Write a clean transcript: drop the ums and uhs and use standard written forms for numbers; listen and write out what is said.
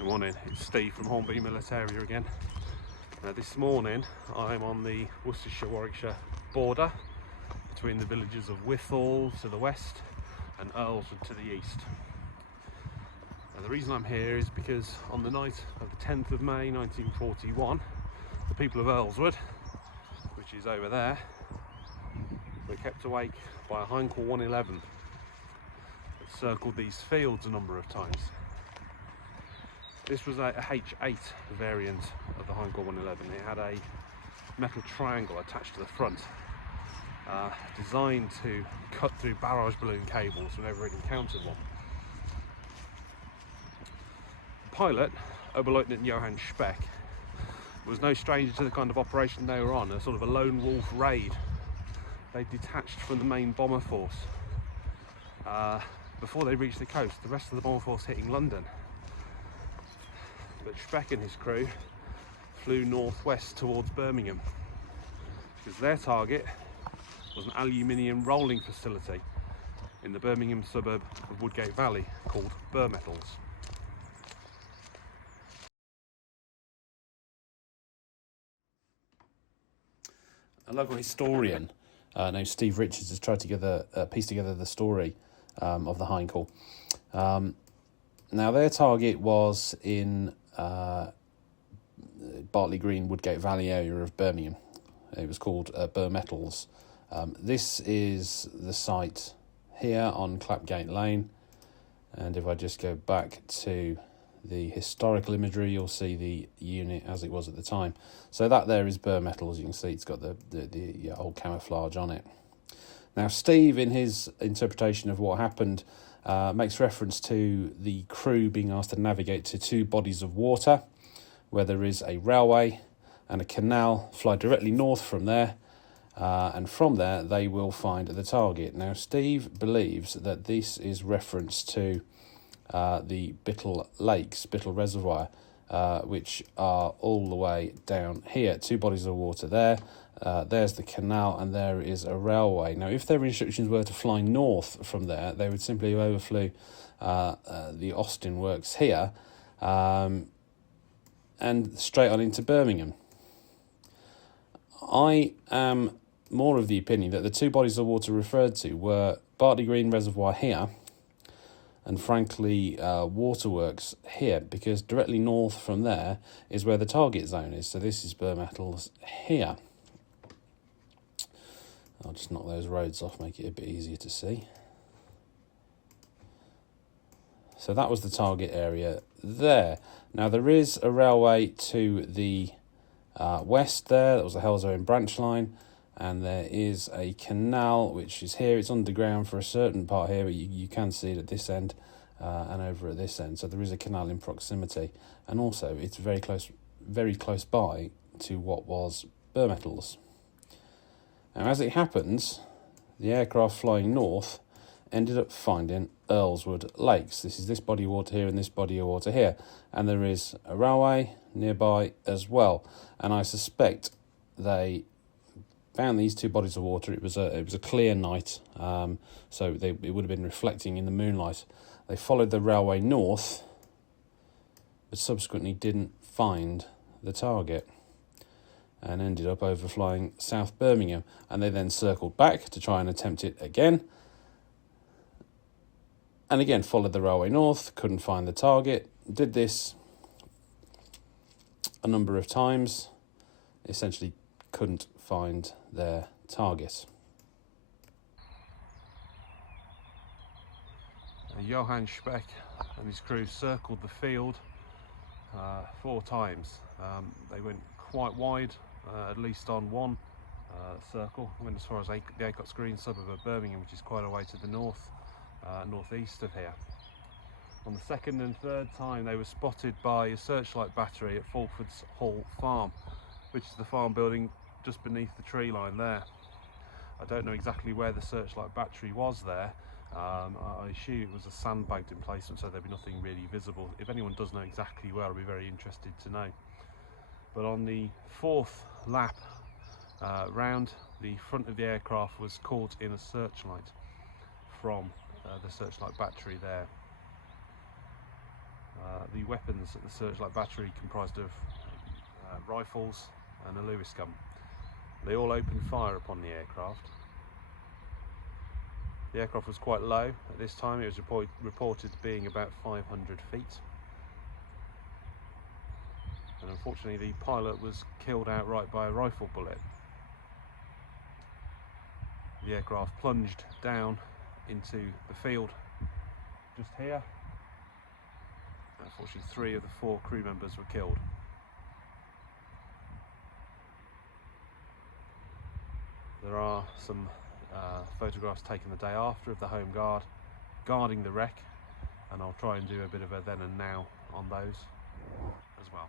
Good morning, it's Steve from Hornby Militaria again. This morning I'm on the Worcestershire-Warwickshire border between the villages of Withall to the west and Earlswood to the east. The reason I'm here is because on the night of the 10th of May 1941, the people of Earlswood, which is over there, were kept awake by a Heinkel HE111 that circled these fields a number of times. This was a H-8 variant of the Heinkel HE111. It had a metal triangle attached to the front, designed to cut through barrage balloon cables whenever it encountered one. The pilot, Oblt Johann Speck, was no stranger to the kind of operation they were on, a sort of a lone wolf raid. They detached from the main bomber force before they reached the coast, the rest of the bomber force hitting London. But Speck and his crew flew northwest towards Birmingham because their target was an aluminium rolling facility in the Birmingham suburb of Woodgate Valley called Birmetals. A local historian named Steve Richards has tried to piece together the story of the Heinkel. Now their target was in Bartley Green, Woodgate Valley area of Birmingham. It was called Birmetals. This is the site here on Clapgate Lane, and if I just go back to the historical imagery, you'll see the unit as it was at the time. So that there is Birmetals. You can see it's got the old camouflage on it. Now Steve, in his interpretation of what happened, makes reference to the crew being asked to navigate to two bodies of water where there is a railway and a canal, fly directly north from there, and from there they will find the target. Now Steve believes that this is reference to the Bittle Lakes, Bittle Reservoir, which are all the way down here, two bodies of water there. There's the canal and there is a railway. Now if their instructions were to fly north from there, they would simply overflew the Austin Works here and straight on into Birmingham. I am more of the opinion that the two bodies of water referred to were Bartley Green Reservoir here and frankly Waterworks here, because directly north from there is where the target zone is. So this is Birmetals here. I'll just knock those roads off, make it a bit easier to see. So that was the target area there. Now there is a railway to the west there. That was the Hellsway branch line. And there is a canal which is here. It's underground for a certain part here, but you can see it at this end and over at this end. So there is a canal in proximity. And also it's very close by to what was Birmetals. Now, as it happens, the aircraft flying north ended up finding Earlswood Lakes. This is this body of water here and this body of water here. And there is a railway nearby as well. And I suspect they found these two bodies of water. It was a clear night, so it would have been reflecting in the moonlight. They followed the railway north, but subsequently didn't find the target and ended up overflying South Birmingham. And they then circled back to try and attempt it again. And again, followed the railway north, couldn't find the target. Did this a number of times, essentially couldn't find their target. Johann Speck and his crew circled the field 4 times. They went quite wide, at least on one circle. Went as far as the Acots Green suburb of Birmingham, which is quite a way to the northeast of here. On the 2nd and 3rd time, they were spotted by a searchlight battery at Fulford's Hall Farm, which is the farm building just beneath the tree line there. I don't know exactly where the searchlight battery was there. I assume it was a sandbagged emplacement, so there'd be nothing really visible. If anyone does know exactly where, I'll be very interested to know. But on the 4th lap round, the front of the aircraft was caught in a searchlight from the searchlight battery there. The weapons at the Searchlight Battery comprised of rifles and a Lewis gun. They all opened fire upon the aircraft. The aircraft was quite low at this time. It was reported being about 500 feet. And unfortunately the pilot was killed outright by a rifle bullet. The aircraft plunged down into the field just here. Unfortunately 3 of the 4 crew members were killed. There are some photographs taken the day after of the Home Guard guarding the wreck, and I'll try and do a bit of a then and now on those as well.